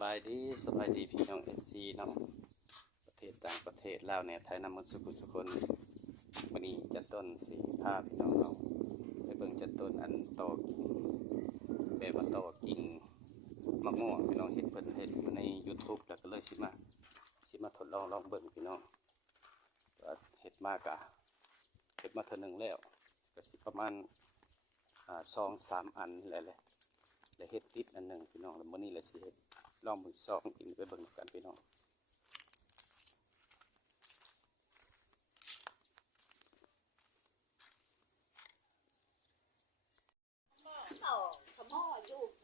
สบายดีพี่น้องFCเนาะประเทศต่างประเทศลาวเนี่ยไทยนำมันสุขคนวันนี้จัดต้นสีภาพพี่น้องเราไปเบิ่งจัดต้นอันต่อกิ่งแบบว่าต่อกิ่งมะม่วงพี่น้องเห็นเพิ่นเฮ็ดใน YouTube แล้วก็เลยสิมาทดลองเบิ่งพี่น้องว่าเฮ็ดมาเทื่อนึงแล้วก็สิประมาณ2-3 อันแหละแล้วเฮ็ดติดอันนึงพี่น้องแล้วมื้อนี้แหละสิเฮ็ดลองมือ2อีกไปเบิ่งกันพี่น้อง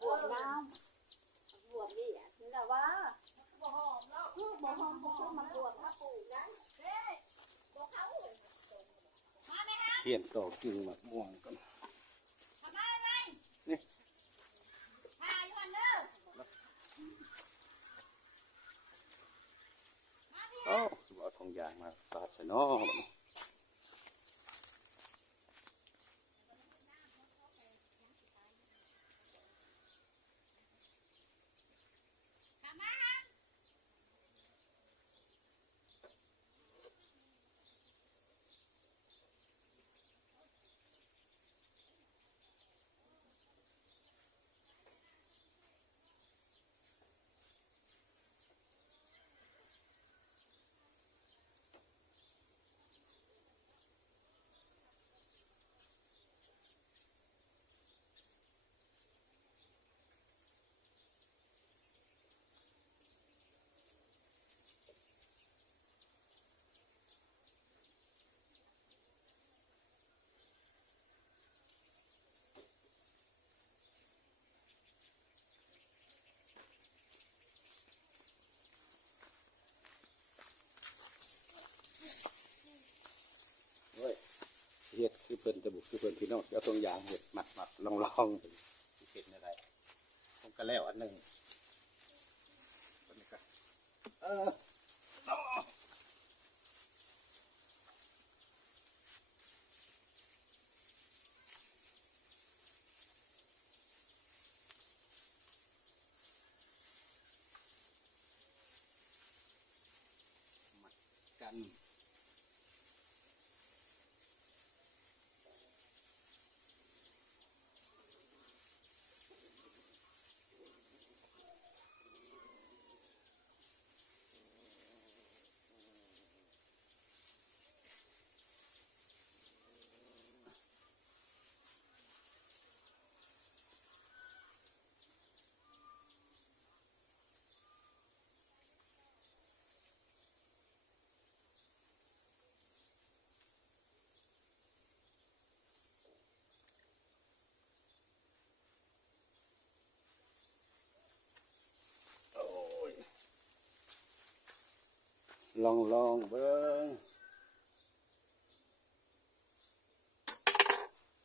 บวมน้ำบวมนี่อ่ะคือแบบว่าบ่หอมแล้วคือบ่หอมบ่คือมาบวมมาปลูกนั้นบ่เขาเปลี่ยนต่อกิ่งมะม่วงกันนี่โอ้เอาทองยางมาปาดใส่น้อเฮ็ดคือเพิ่นตะบุกคือเพิ่นพี่น้องเอาทองยางเฮ็ดมัดลองเป็นอะไรผมก็แล้วอันนึงกันลองเบิ่ง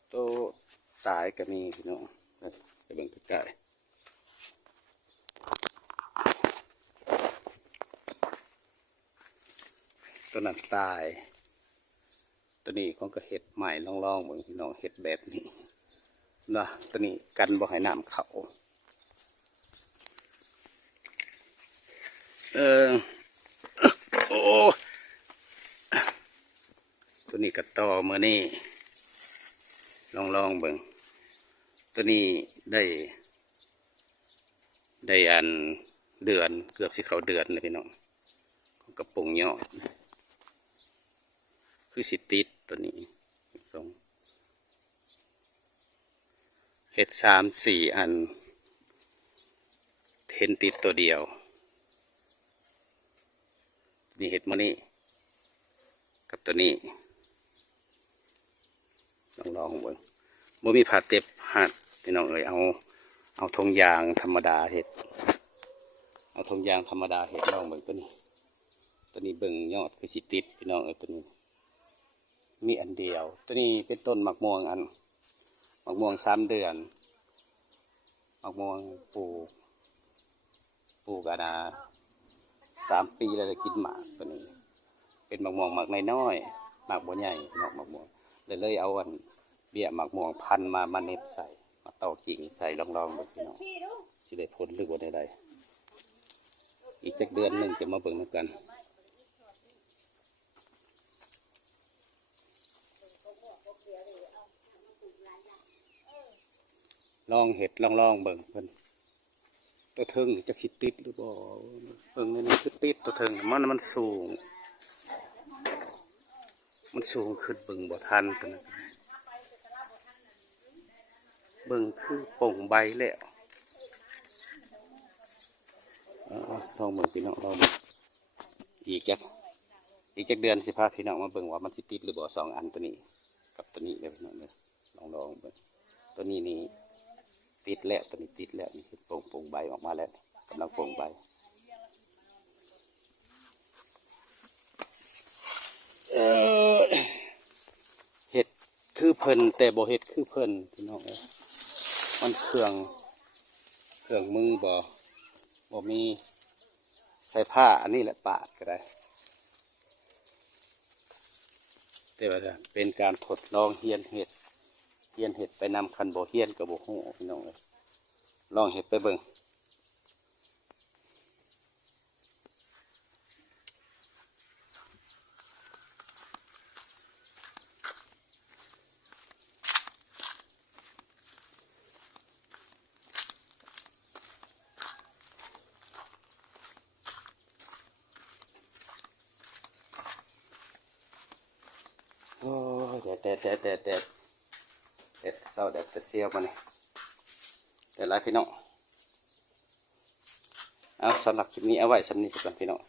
โตตายก็มีพี่น้องไปเบิ่งใกล้ๆตัวนั้นตายตัวนี้ของก็เห็ดใหม่ลองเบิ่งพี่น้องเห็ดแบบนี้นะตัวนี้กันบ่ให้น้ำเข้าโอ้ตัวนี้ก็ต่อมือนี่ลองเบิ่งตัวนี้ได้อันเดือนเกือบสิเข้าเดือนเลยพี่น้องกระปุงยอดคือสิติดตัวนี้สองเห็ด3-4 อันเห็นติดตัวเดียวนี่เห็ดมือนี่กับตัวนี้ลองเบิ่งบ่มีผ่าเต็บหัดพี่น้องเลยเอาทงยางธรรมดาเห็ดเอาทงยางธรรมดาเห็ดลองเบิ่งตัวนี้เบิ่งยอดคือสิติดพี่น้องตัวนี้มีอันเดียวตัวนี้เป็นต้นหมักม่วงหมักม่วง3 เดือนหมักม่วงปลูกกัน3 ปีแล้วกินหมากตัวนี้เป็นหมักม่วงหมักน้อยๆหมากบ่ใหญ่หมักม่วงเลยเอาอันเบี้ยหมักม่วงพันมาเน็บใส่มาต่อกิ่งใส่ลองเบิ่งพี่น้องสิได้ผลหรือบ่ได้ อีกจักเดือนหนึ่งจะมาเบิ่งนำกันลองเห็ดลองเบิ่งเพิ่นตัวเทิงจักสิติดหรือบ่เบิ่งนี่คือติดตัวเทิงมันสูงขึ้นเบิ่งบ่ทันตัวนั้นเบิ่งคือโป่งใบแล้วลองเบิ่งพี่น้องลองเบิ่งอีกจักเดือนสิพาพี่น้องมาเบิ่งว่ามันสิติดหรือบ่2อันตัวนี้กับตัวนี้เด้อพี่น้องเด้อลองเบิ่งตัวนี้นี่ติดแล้วตัวนี้ติดแล้วนี่คือโป่งใบออกมาแล้วกำลังโป่งใบเห็ดคือเพิ่นแต่บ่เห็ดคือเพิ่นพี่น้องมันเครื่องมือบ่มีใส่ผ้าอันนี้แหละปาดก็ได้แต่ว่าเป็นการทดลองเฮียนเห็ดไปนำคันบ่เฮียนกับบ่ฮู้พี่น้องเลยลองเห็ดไปเบิ่งโอ้ยแดดเศร้าแดดเสียวมานี่แต่ละพี่น้องเอาสำหรับคลิปนี้เอาไว้สำนี้ก่อนพี่น้อง